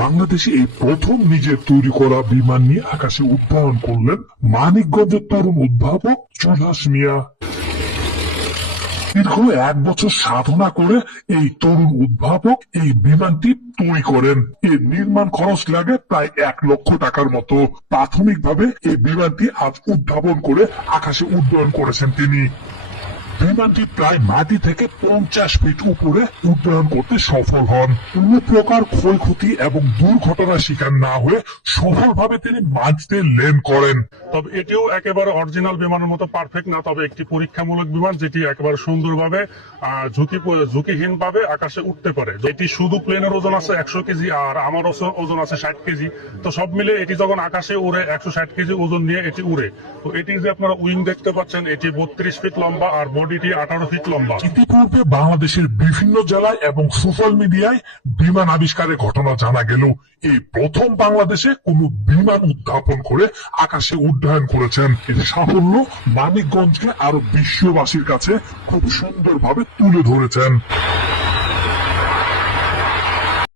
বাংলাদেশে এই প্রথম নিজের তৈরি করা বিমান নিয়ে আকাশে উড্ডয়ন করলেন মানিকগঞ্জের তরুণ উদ্ভাবক চুলহাস মিয়া। দীর্ঘ 1 বছর সাধনা করে এই তরুণ উদ্ভাবক এই বিমানটি তৈরি করেন। এর নির্মাণ খরচ লাগে প্রায় 1 লক্ষ টাকার মতো। প্রাথমিকভাবে এই বিমানটি আজ উদ্ভাবন করে আকাশে উড্ডয়ন করেছেন তিনি। বিমানটি প্রায় মাটি থেকে 50 ফিট উপরে উড্ডয়ন করতে সফল হন। কোন প্রকার ক্ষয়ক্ষতি এবং দুর্ঘটনার শিকার না হয়ে সফলভাবে তিনি মাঝতে ল্যান্ড করেন। তবে এটিও একেবারে অরিজিনাল বিমানের মতো পারফেক্ট না, তবে একটি পরীক্ষামূলক বিমান যেটি একেবারে সুন্দরভাবে ঝুঁকিহীন ভাবে আকাশে উঠতে পারে। এটি শুধু প্লেনের ওজন আছে 100 কেজি আর আমার ওজন আছে 60 কেজি। তো সব মিলে এটি যখন আকাশে উড়ে 160 কেজি ওজন নিয়ে এটি উড়ে। তো এটি যে আপনারা উইং দেখতে পাচ্ছেন, এটি 32 ফিট লম্বা আর বডিটি 18 ফিট লম্বা। ইতিপূর্বে বাংলাদেশের বিভিন্ন জেলায় এবং সোশ্যাল মিডিয়ায় বিমান আবিষ্কারের ঘটনা জানা গেলেও এই প্রথম বাংলাদেশে কোন বিমান উদ্ভাবন করে আকাশে উড্ডয়ন করেছেন। এর সাফল্য মানিকগঞ্জকে আরো বিশ্ববাসীর কাছে খুব সুন্দরভাবে তুলে ধরেছেন।